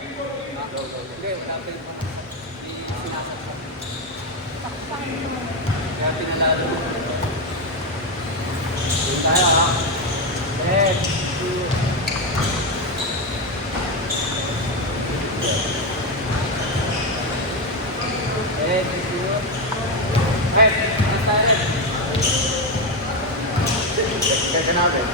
Hindi, wala pa yung sinasaksak. Kaya pinalalo. Doon tayo ha. Let's do it. Let's do it. Hey, let's tayo rin. Kaya natin.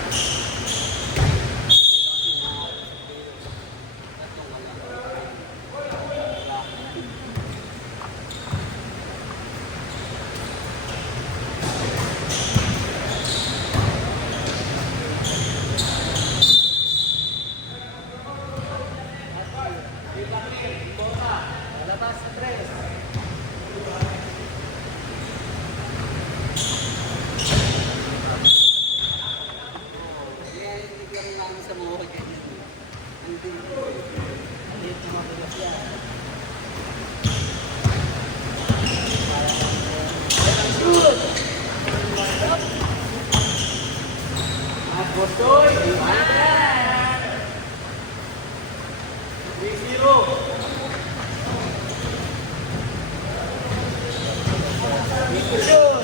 Labas sa tres. Kaya biglang lang sa mga ganyan. Hindi tumakilas yan. Shoot! At Bostoy! 3-0. Shoot!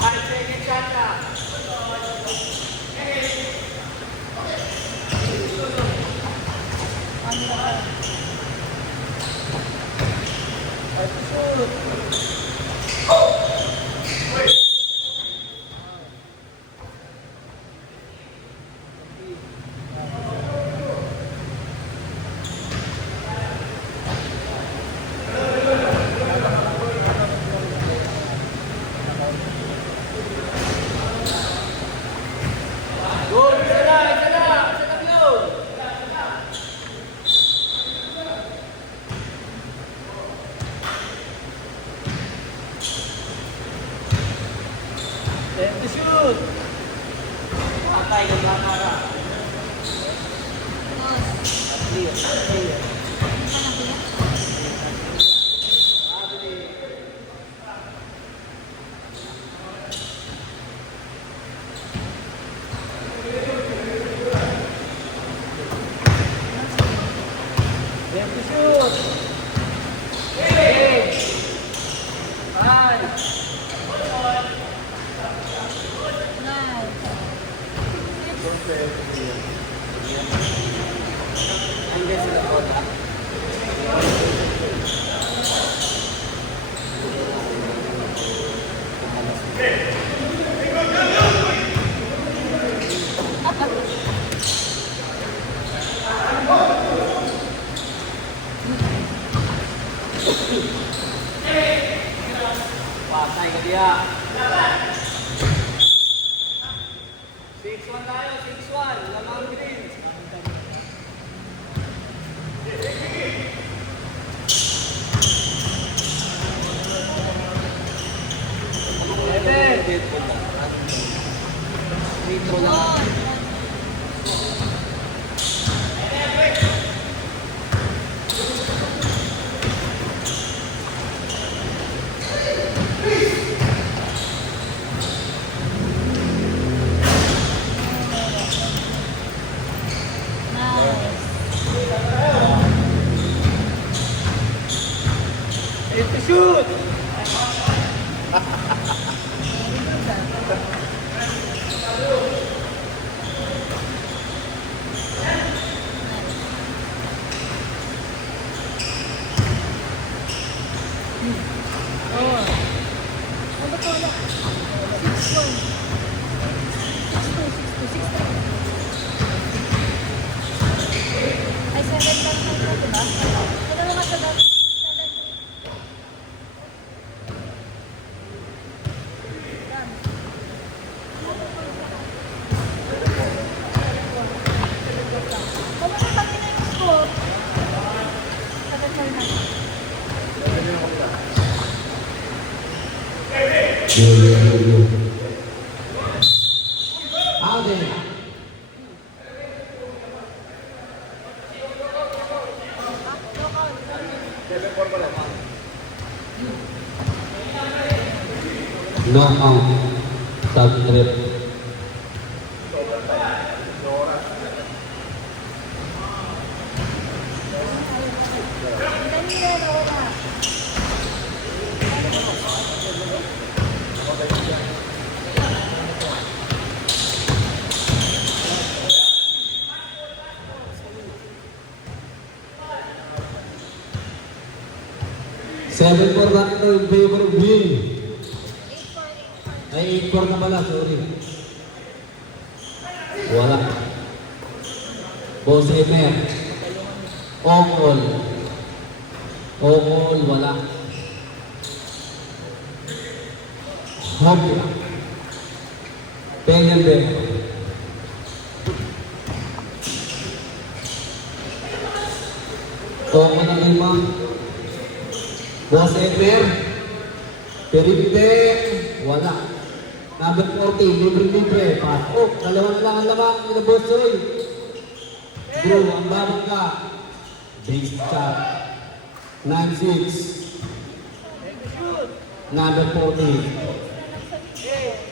5 seconds shot na. Goal! Isa na! Isa na! Isa na blue! Time to shoot! Patay ng Blancara. Clear. Clear. Time to shoot! 6 5 Hanggang sa Dakota. Patay ka diya. 6-1 tayo, 6-1. Lamang green. Retro lang. It's the shoot! Ay, 7 lang tayo, diba? Ano naman sa 7? Knockout sub-trip. Pero wala. 7-4 na ito in favor of Wing. Ay, 8-4 na pala, sorry. Wala. Boss Emer. Ongol. Ongol, wala. Hobya. Peñalbe. Ongol na limang. Boss Emer. Perinte. Wala. Number 14, libre-libre. Pasok. Dalawa na lang ang lamang. Ina Boss Roy. Bro, ang babang ka. Base shot. 9-6. Number 40.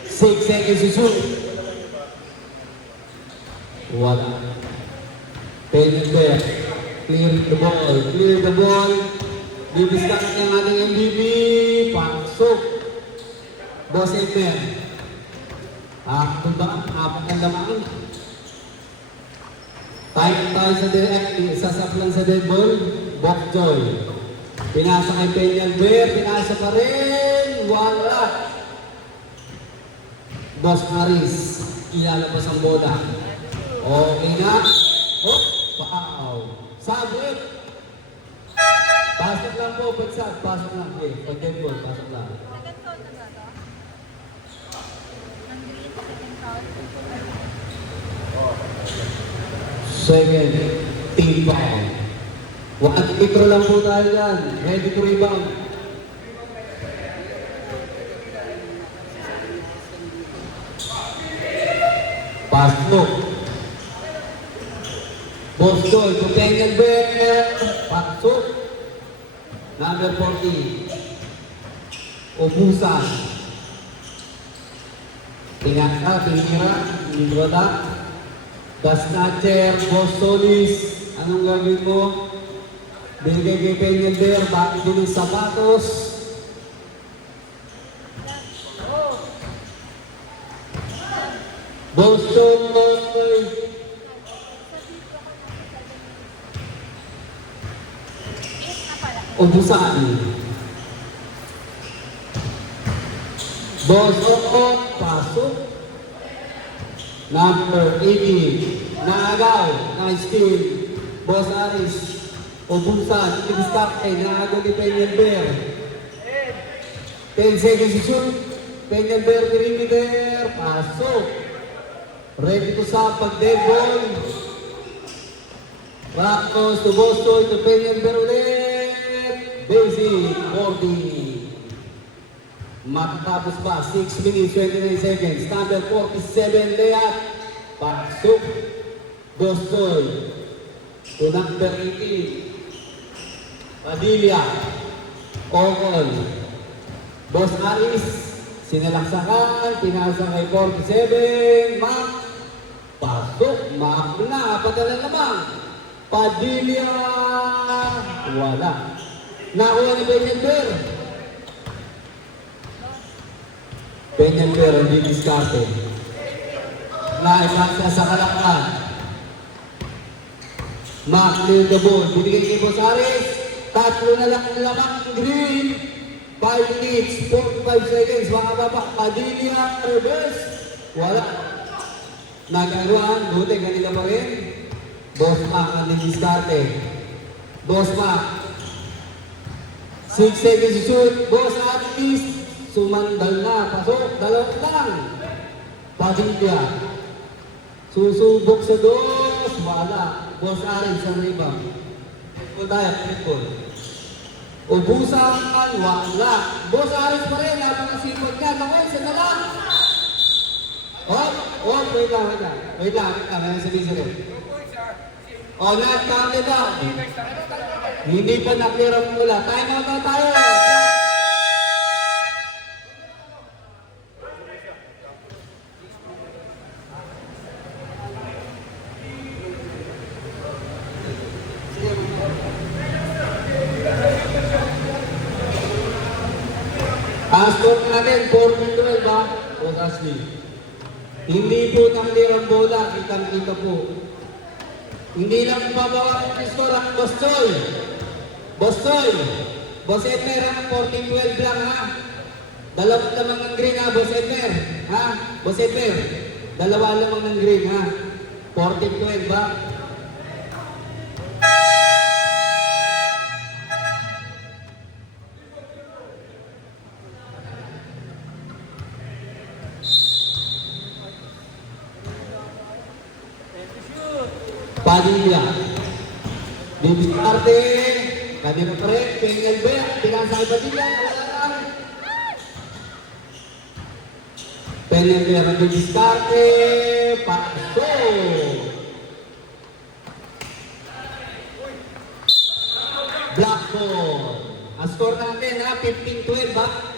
6 seconds to shoot. Wala. Peñalbe. Clear the ball. Clear the ball. Bibiskat ng ating MVP. Pasok. Boss Emer. Apat ang lamaan. Tayo sa sasaplan sa dead ball. Bok Joy. Pinasa kay Peñalbe. Pinasa pa rin. Wala. Boss Maris. Ilalabas ang bola. Okay na. Oh, paaw. Sabit. Pasok lang po, bagsak. Pasok lang. Okay, pag dead ball, pasok lang. Second foul na ba to? Ang green, second foul. Second, team foul. 1 metro lang po tayo yan. Ready to rebound. Pasok. Boss Joy, to Peñalbe. Pasok. Number 40. Ubusan. Tinira. Nindwata. The snatcher, Boss Solis. Anong gagawin mo? Binigay kay Peñalbe. Bakit din ang sapatos? Boss Solis. Ubusan. Boss Oko, pasok. Number 18, naagaw, na-steal. Boss Aris, ubusan, i-stop kay naagaw ni Peñalbe. 10 seconds to shoot. Peñalbe, perimeter, pasok. Ready to stop pag dead ball. Rakos to Boston, to Peñalbe ulit. Basic, 40. Matatapos pa, 6 minutes, 29 seconds. Number 47, layup. Pasok. Boston. To number 18. Padilla. Ongol. Boss Aris. Sinalaksakan. Pinasa kay 47. Mac. Pasok. Mac na. Padala naman. Padilla. Wala. Nakuha ni Peñalbe. Peñalbe, hindi diskarte. Naipasa sa kalakpan. Mac, clear the ball. Binigay kay Boss Aris. 3 na lang ang lamang green. 5 minutes, 45 seconds. Mga baba, Padilla, reverse. Wala. Nag-aruan, buti kanila pa rin. Boss Mac, hindi diskarte. Boss Mac. 6 seconds to shoot. Boss Aris. Sumandal na. Pasok. 2 lang. Padilla. Susubok sa dos. Wala. Boss Aris sa rebound. Triple tayo. Triple. Ubusan. Wala. Boss Aris pa rin. Napakasipag ka. Naku, isa na lang. Wait lang. Wait lang. May sabihin sila. Not counted out. Hindi pa na-clear ang mula. Time out na tayo. Score natin, 14-12 ha, Coach Ashley. Hindi po nakalirang bola, kitang-kita po. Hindi lang babawa ng score ang Boss Choy. Boss Choy, Boss Edmer ha, 14-12 lang ha. Dalawa lamang ng green ha, Boss Edmer. Ha, Boss Edmer, dalawa lamang ng green ha. 14-12 ba? Padilla. Dibiskarte. Kanina pa rin. Pengal ba? Pinasay Padilla. Wala lang. Pengal ba? Ang dibiskarte. Paso. Black ball. Ang score natin ha. 15-12 ba?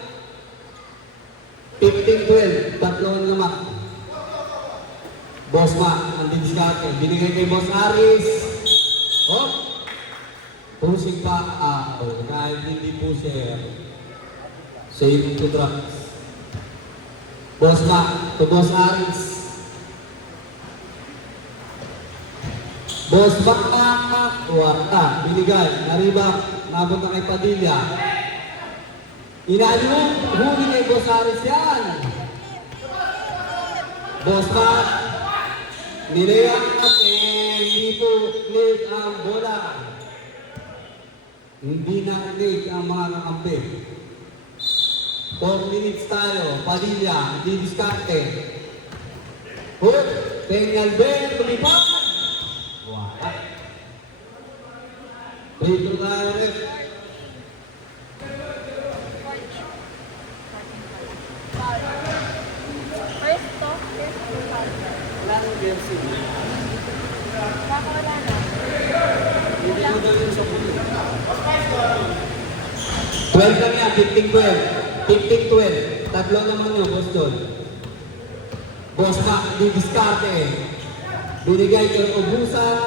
15-12. Tatlo naman. Boss Ma, ang didiskarte. Binigay kay Boss Aris. Oh! Pusing pa. Dahil hindi po siya. Saving to drugs. Boss Ma, to Boss Aris. Boss Ma, wala. Binigay. Naribak. Nabot na kay Padilla. Inalim. Huli kay Boss Aris yan. Boss Ma, nilayan at hindi po need ang bola. Hindi na need ang mga kakampi. 4 minutes tayo. Padilla, hindi diskarte. Hook, Pengal Ben, tulipan. Wala. Dito tayo ulit. 14. First to, first to foul. Wala nang BMC. Baka wala na. Hindi mo daw yung sa puno. 12 lang yan, 15-12. 15-12. Tatlo naman yun, Boss John. Boss Ma, di diskarte. Binigay kay Ubusan,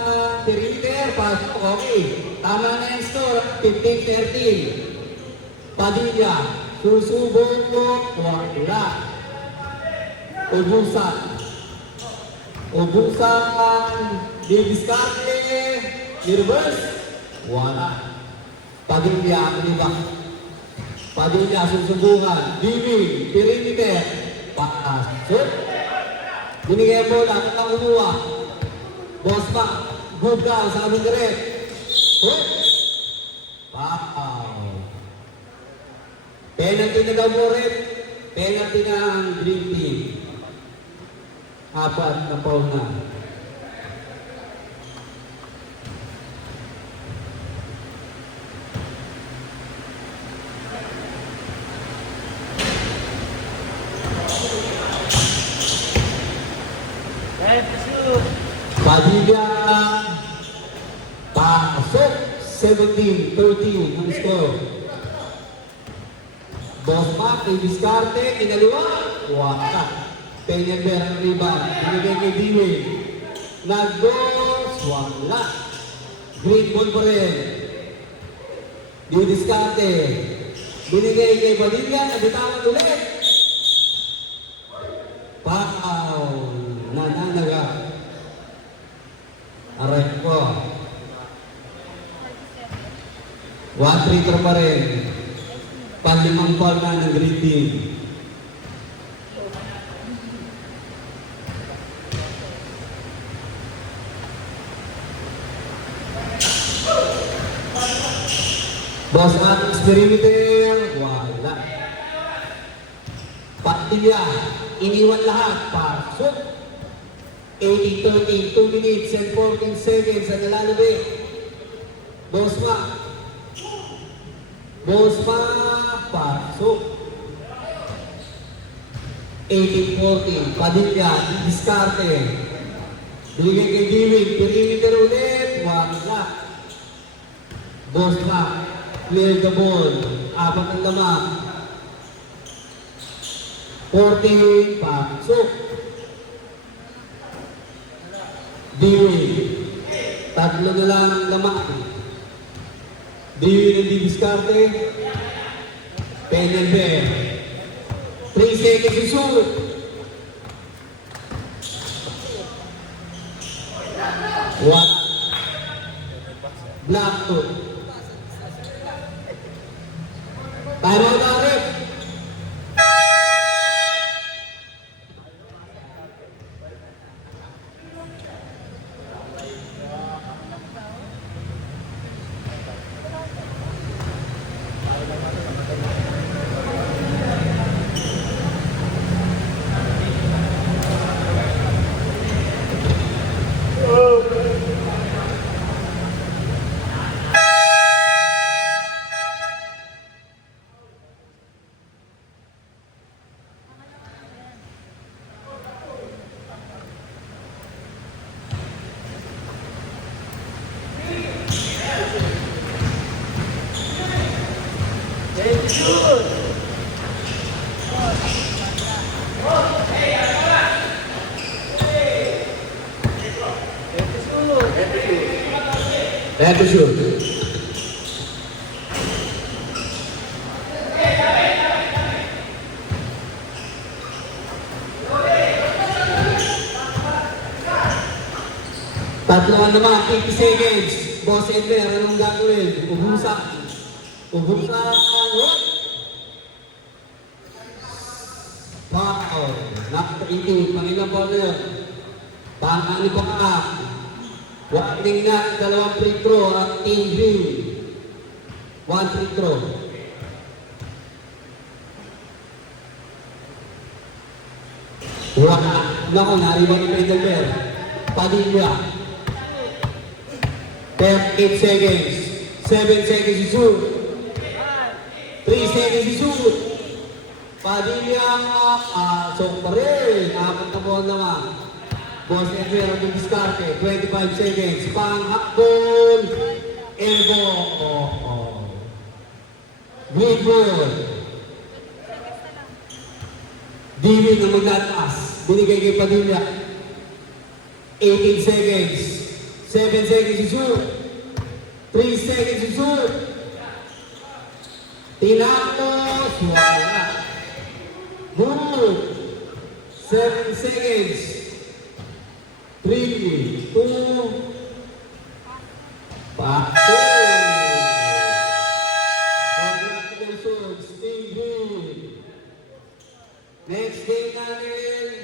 Tiriter, pasok, okay. Tama na yung score, 15-13. Padilla, susubok mo, wala. Ubusan. Ubusan, di diskarte. Reverse, wala. Padilla, diba? Padilla, susubukan. Divi, perimeter. Pasok. Binigay mo lang ang umuha. Boss Ma, good ka, sabi ka rin. Oh! Wow! Penalty na daw mo rin. Penalty na ang Green Team. 4 na foul na. Padilla, pasok, 17-13 ang score. Boss Ma, kay diskarte, kinaliwa, wala. Penyaber ang rebound, binigay kay Dewey. Nag-goals, wala. Green ball pa rin. Di diskarte. Binigay kay Padilla, nabitawan ulit. Foul, nananaga. Aray ko. 1-3 pa rin. Panlimang foul na ng Green Team. Boss Alex perimeter, wala. Padilla, iniwan lahat. Pasok. 18-13, 2 minutes and 14 seconds ang nalalabit. Boss Ma. Boss Ma, pasok. 18-14, Padilla, diskarte. Binigay kay Dewey, perimeter ulit, wala. Boss Ma, clear the ball. 4 ang lamang. 14, pasok. Dewey. 3 na lang ang lamang. Dewey na didiskarte. Penyaber. 3 seconds to shoot. One. Block 2. Time out na rin. Time to shoot. Tatloan naman, 50 seconds. Boss Edler, anong gagawin? Ubusak. Ubusak. Foul. Nakita-iting. Pangilang ball na yun. Baka ni Paka. Warning na, dalawang free throw at Team Green. 1 free throw. Wala. Nako, nariwan ni Pendelmer. Padilla. 8 seconds. 7 seconds to shoot. 3 seconds to shoot. Padilla. So pa rin. Apat na ball naman. Boss Edler ang diskarte. 25 seconds. Pang-hakbol. Elbow. Green ball. Diwi na magtataas. Binigay kay Padilla. 18 seconds. 7 seconds to shoot. 3 seconds to shoot. Tinapos. Wala. Move. 7 seconds. 3, 2, pato. Congratulations, Team Green. Next game natin.